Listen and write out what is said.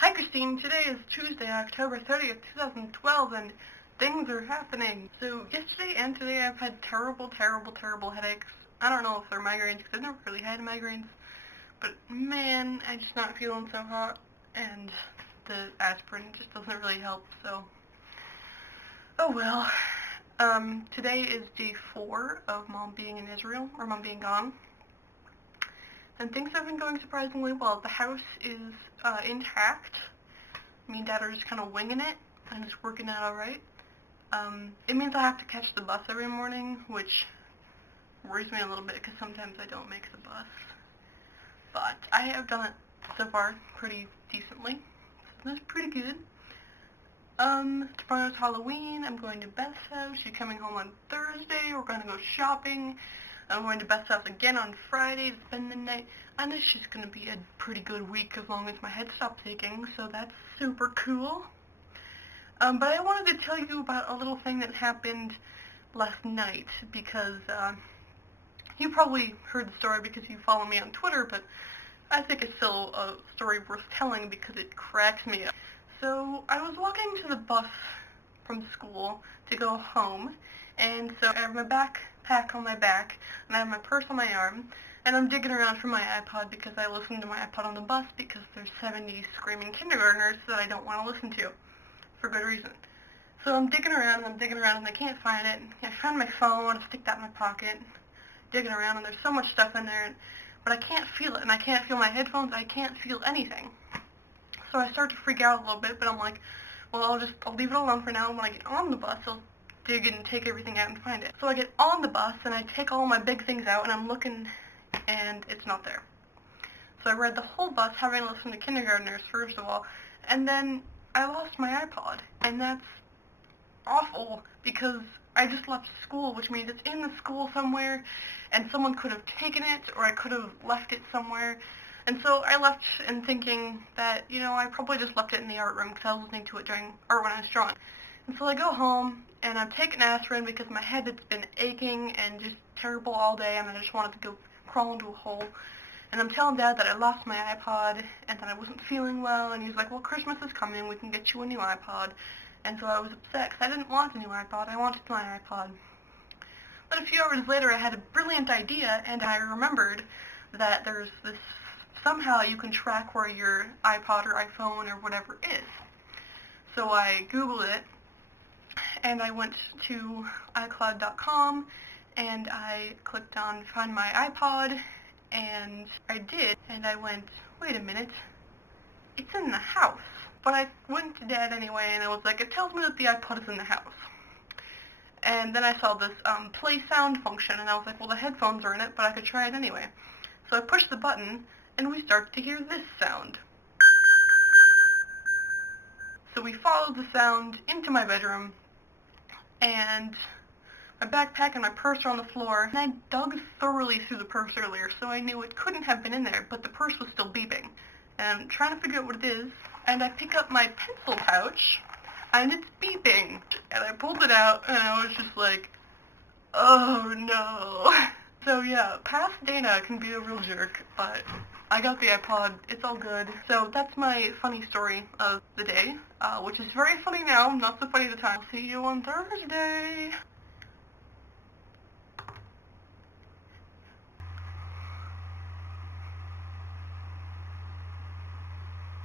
Hi Christine, today is Tuesday, October 30th, 2012, and things are happening. So yesterday and today I've had terrible headaches. I don't know if they're migraines because I've never really had migraines, but man, I'm just not feeling so hot, and the aspirin just doesn't really help, so oh well. Today is day 4 of Mom being in Israel, or Mom being gone. And things have been going surprisingly well. The house is intact. Me and Dad are just kind of winging it, and it's working out alright. It means I have to catch the bus every morning, which worries me a little bit because sometimes I don't make the bus. But I have done it so far pretty decently. So that's pretty good. Tomorrow's Halloween. I'm going to Beth's house. She's coming home on Thursday. We're going to go shopping. I'm going to Beth's house again on Friday to spend the night. And it's just going to be a pretty good week as long as my head stops aching, so that's super cool. But I wanted to tell you about a little thing that happened last night because you probably heard the story because you follow me on Twitter, but I think it's still a story worth telling because it cracks me up. So I was walking to the bus from school to go home, and so I have my backpack on my back, and I have my purse on my arm, and I'm digging around for my iPod because I listen to my iPod on the bus because there's 70 screaming kindergartners that I don't want to listen to, for good reason. So I'm digging around, and I can't find it. I found my phone, I stick that in my pocket, digging around, and there's so much stuff in there, but I can't feel it, and I can't feel my headphones, I can't feel anything. So I start to freak out a little bit, but I'm like, well, I'll leave it alone for now, and when I get on the bus, I'll dig and take everything out and find it. So I get on the bus, and I take all my big things out, and I'm looking, and it's not there. So I read the whole bus, having listened to kindergartners, first of all, and then I lost my iPod, and that's awful, because I just left school, which means it's in the school somewhere, and someone could have taken it, or I could have left it somewhere. And so I left and thinking that, I probably just left it in the art room because I was listening to it during art when I was drawing. And so I go home, and I'm taking aspirin because my head has been aching and just terrible all day, and I just wanted to go crawl into a hole. And I'm telling Dad that I lost my iPod and that I wasn't feeling well, and he's like, well, Christmas is coming, we can get you a new iPod. And so I was upset because I didn't want a new iPod, I wanted my iPod. But a few hours later I had a brilliant idea, and I remembered that there's this somehow you can track where your iPod or iPhone or whatever is. So I Googled it, and I went to iCloud.com, and I clicked on Find My iPod, and I did, and I went, wait a minute, it's in the house. But I went to Dad anyway, and I was like, it tells me that the iPod is in the house. And then I saw this play sound function, and I was like, well, the headphones are in it, but I could try it anyway. So I pushed the button, and we start to hear this sound. So we followed the sound into my bedroom, and my backpack and my purse are on the floor, and I dug thoroughly through the purse earlier, so I knew it couldn't have been in there, but the purse was still beeping. And I'm trying to figure out what it is, and I pick up my pencil pouch, and it's beeping. And I pulled it out, and I was just like, oh no. So yeah, past Dana can be a real jerk, but I got the iPod, it's all good. So that's my funny story of the day, which is very funny now, not so funny at the time. See you on Thursday.